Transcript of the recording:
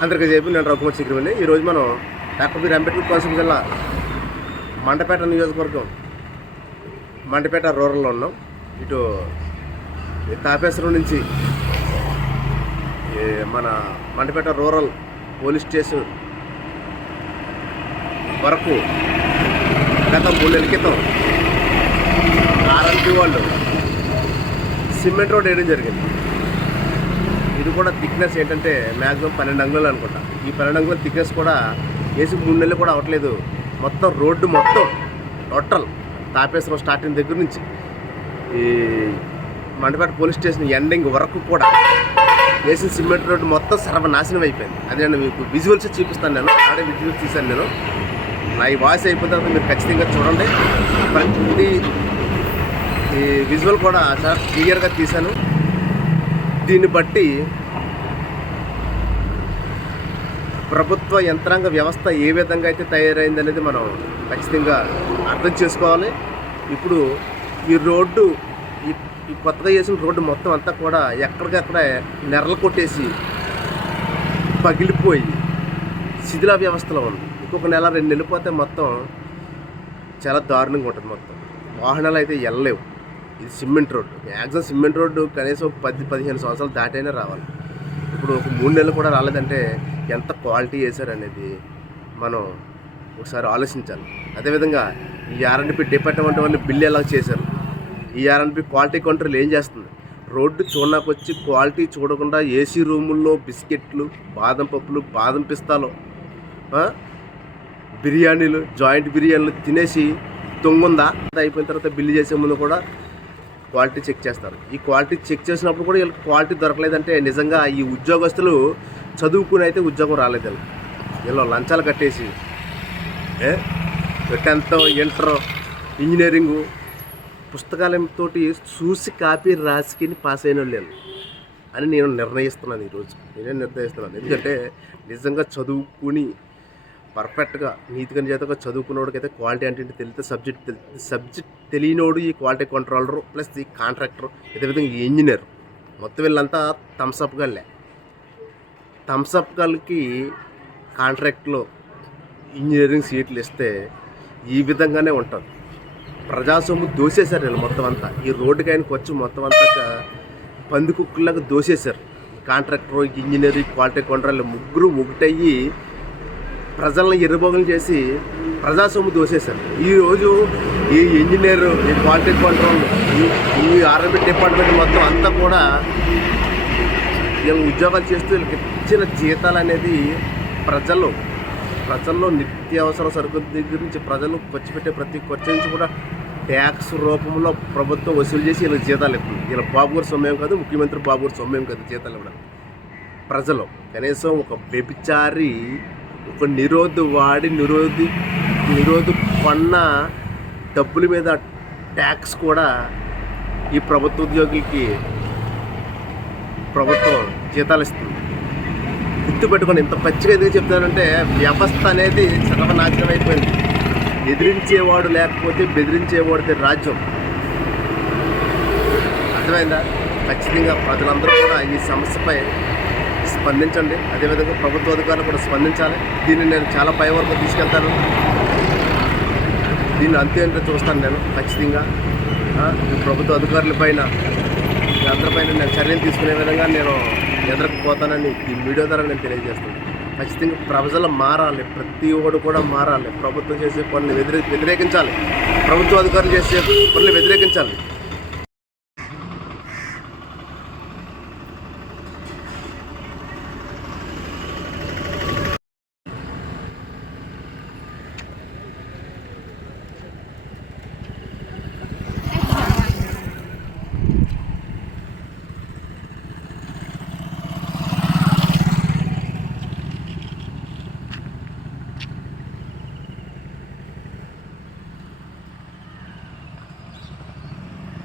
అందరికీ చెప్పి నేను రఘుమతి శిఖరమని. ఈరోజు మనం డాక్టర్ బిఆర్ అంబేద్కర్ కోనసీమ జిల్లా మండపేట నియోజకవర్గం మండపేట రూరల్లో ఉన్నాం. ఇటు తాపేశ్వరం నుంచి మన మండపేట రూరల్ పోలీస్ స్టేషన్ వరకు గత 3 నెలల క్రితం ఆర్ఎంపీ వాళ్ళు సిమెంట్ రోడ్ వేయడం జరిగింది. ఇది కూడా థిక్నెస్ ఏంటంటే మ్యాక్సిమం 12 అంగుళాలు అనుకుంటా. ఈ 12 అంగుళాల థిక్నెస్ కూడా వేసి 3 నెలలు కూడా అవ్వట్లేదు. మొత్తం రోడ్డు మొత్తం టోటల్ తాపేశ్వరం స్టార్టింగ్ దగ్గర నుంచి ఈ మండపేట పోలీస్ స్టేషన్ ఎండింగ్ వరకు కూడా వేసిన సిమెంట్ రోడ్డు మొత్తం సర్వనాశనం అయిపోయింది. అదే నేను మీకు విజువల్స్ చూపిస్తాను. నేను ఆడే విజువల్స్ తీశాను. నేను నా ఈ వాయిస్ అయిపోయిన తర్వాత మీరు ఖచ్చితంగా చూడండి. ప్రతి ఈ విజువల్ కూడా చాలా క్లియర్గా తీశాను. దీన్ని బట్టి ప్రభుత్వ యంత్రాంగ వ్యవస్థ ఏ విధంగా అయితే తయారైంది అనేది మనం ఖచ్చితంగా అర్థం చేసుకోవాలి. ఇప్పుడు ఈ రోడ్డు ఈ కొత్తగా చేసిన రోడ్డు మొత్తం అంతా కూడా ఎక్కడికక్కడ నెరలు కొట్టేసి పగిలిపోయి శిథిల వ్యవస్థలో ఉంది. ఇంకొక నెల 2 నెలలు పోతే మొత్తం చాలా దారుణంగా ఉంటుంది. మొత్తం వాహనాలు అయితే వెళ్ళలేవు. ఇది cement road. Maximum cement road కనీసం 10-15 సంవత్సరాలు దాటైనా రావాలి. ఇప్పుడు ఒక 3 నెలలు కూడా రాలేదంటే ఎంత క్వాలిటీ వేశారు అనేది మనం ఒకసారి ఆలోచించాలి. అదేవిధంగా ఈ ఆర్ఎండ్బి డిపార్ట్మెంట్ వాళ్ళు బిల్లు ఎలా చేశారు, ఈ ఆర్ఎండ్బి క్వాలిటీ కంట్రోల్ ఏం చేస్తుంది? రోడ్డు చూడడానికి వచ్చి క్వాలిటీ చూడకుండా ఏసీ రూముల్లో బిస్కెట్లు, బాదం పప్పులు, బాదం పిస్తాలు, బిర్యానీలు, జాయింట్ బిర్యానీలు తినేసి దొంగుందా అయిపోయిన తర్వాత బిల్లు చేసే ముందు కూడా క్వాలిటీ చెక్ చేస్తారు. ఈ క్వాలిటీ చెక్ చేసినప్పుడు కూడా వీళ్ళకి క్వాలిటీ దొరకలేదంటే నిజంగా ఈ ఉద్యోగస్తులు చదువుకుని అయితే ఉద్యోగం రాలేదు. వీళ్ళు లంచాలు కట్టేసి 10th, ఇంటర్, ఇంజనీరింగు పుస్తకాలతో చూసి కాపీ రాసుకుని పాస్ అయిన వాళ్ళు అని నేను నిర్ణయిస్తున్నాను. ఈరోజు నేనే నిర్ణయిస్తున్నాను. ఎందుకంటే నిజంగా చదువుకుని పర్ఫెక్ట్గా నీతిగా చేతగా చదువుకున్నోడికైతే క్వాలిటీ అంటే తెలిస్తే సబ్జెక్ట్ తెలియనోడు ఈ క్వాలిటీ కంట్రోలరు ప్లస్ ఈ కాంట్రాక్టరు, అదేవిధంగా ఈ ఇంజనీర్ మొత్తం వీళ్ళంతా థమ్స్అప్ గల్కి కాంట్రాక్ట్లో ఇంజనీరింగ్ సీట్లు ఇస్తే ఈ విధంగానే ఉంటుంది. ప్రజాసొమ్ము దోసేశారు వీళ్ళు మొత్తం అంతా. ఈ రోడ్డుకైనాకి వచ్చి మొత్తం అంతా పందికుక్కులాగా దోసేశారు. కాంట్రాక్టర్, ఇంజనీర్, క్వాలిటీ కంట్రోల్ ముగ్గురు ఒకటయ్యి ప్రజలను ఎర్రబోగులు చేసి ప్రజాసొమ్ము దోసేశారు. ఈరోజు ఈ ఇంజనీర్, ఈ క్వాలిటీ కంట్రోల్, ఈ ఆర్ఎండ్బి డిపార్ట్మెంట్ మొత్తం అంతా కూడా వీళ్ళు ఉద్యోగాలు చేస్తూ వీళ్ళకి ఇచ్చిన జీతాలు అనేది ప్రజల్లో నిత్యావసర సరుకుల దగ్గర నుంచి ప్రజలు ఖర్చు పెట్టే ప్రతి ఖర్చు నుంచి కూడా ట్యాక్స్ రూపంలో ప్రభుత్వం వసూలు చేసి వీళ్ళకి జీతాలు ఇస్తుంది. వీళ్ళ బాబు గారు సొమ్మేం కాదు, ముఖ్యమంత్రి బాబు గారు సొమ్మేం కాదు జీతాలు ఇవ్వడం. ప్రజలు కనీసం ఒక వ్యభిచారి, ఒక నిరోధు కొన్న డబ్బుల మీద ట్యాక్స్ కూడా ఈ ప్రభుత్వ ఉద్యోగులకి ప్రభుత్వం జీతాలు ఇస్తుంది. గుర్తుపెట్టుకొని ఇంత పచ్చిగా ఎందుకు చెప్తానంటే వ్యవస్థ అనేది సర్వనాశనం అయిపోయింది. ఎదిరించేవాడు లేకపోతే బెదిరించేవాడితే రాజ్యం. అర్థమైందా? ఖచ్చితంగా ప్రజలందరూ కూడా ఈ సమస్యపై స్పందించండి. అదేవిధంగా ప్రభుత్వ అధికారులు కూడా స్పందించాలి. దీన్ని నేను చాలా పై వరకు తీసుకెళ్తాను. దీన్ని అంతే చూస్తాను నేను ఖచ్చితంగా. ప్రభుత్వ అధికారుల పైన అందరిపైన నేను చర్యలు తీసుకునే విధంగా నేను ఎదురకపోతానని ఈ వీడియో ద్వారా నేను తెలియజేస్తాను. ఖచ్చితంగా ప్రజలు మారాలి. ప్రతి ఒక్కడు కూడా మారాలి. ప్రభుత్వం చేసే పనులు వ్యతిరేకించాలి. ప్రభుత్వ అధికారులు చేసే పనులు వ్యతిరేకించాలి.